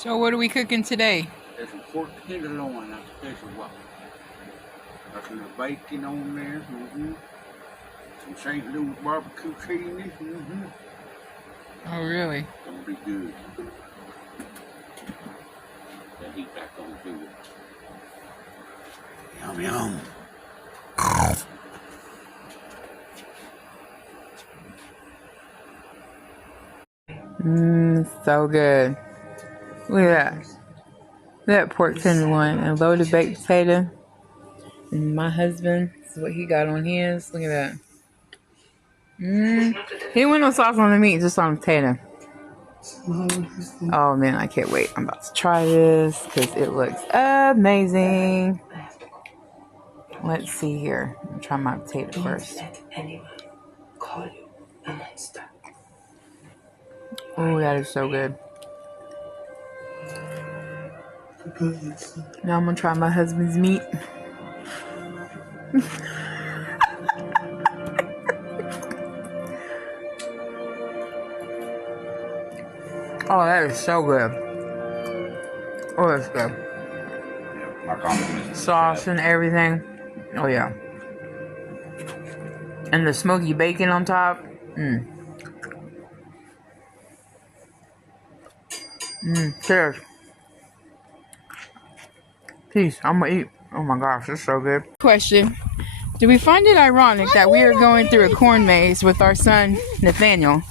So what are we cooking today? There's some pork tenderloin. That's special one. Got some bacon on there. Some St. Louis barbecue cheese. Oh, really? Gonna be good. That heat back on too. Yum yum. So good. Look at that. Look at that pork tenderloin and loaded baked potato. And my husband, this is what he got on his. Look at that. He didn't want no sauce on the meat, just on the potato. Oh man, I can't wait. I'm about to try this because it looks amazing. Let's see here. I'm gonna try my potato first. Oh, that is so good. Now I'm gonna try my husband's meat. Oh, that is so good. Oh, that's good. My compliments. Sauce and everything. Oh, yeah. And the smoky bacon on top. Cheers. Peace. I'm gonna eat. Oh my gosh, it's so good. Question. Do we find it ironic that we are going through a corn maze with our son, Nathaniel,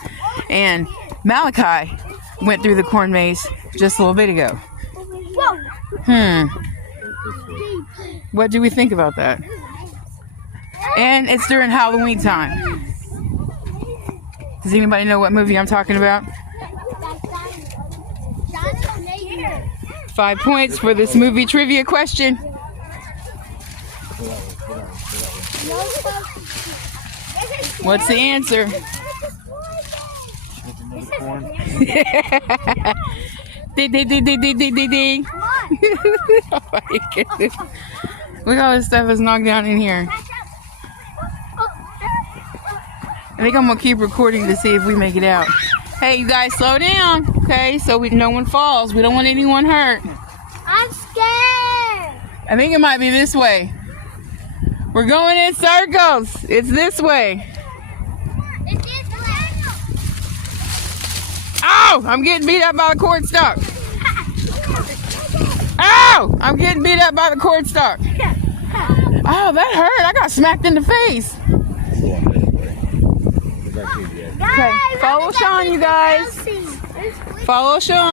and Malachi went through the corn maze just a little bit ago? What do we think about that? And it's during Halloween time. Does anybody know what movie I'm talking about? 5 points for this movie trivia question. What's the answer? Ding, ding, ding, ding, ding, ding, ding, ding. Oh my goodness. Look at all this stuff is knocked down in here. I think I'm gonna keep recording to see if we make it out. Hey, you guys, slow down, okay? So no one falls. We don't want anyone hurt. I'm scared. I think it might be this way. We're going in circles. It's this way. It's this way. Oh, I'm getting beat up by the cord stock. Oh, I'm getting beat up by the cord stock. Oh, that hurt. I got smacked in the face. Okay, follow Sean, you guys. Follow Sean.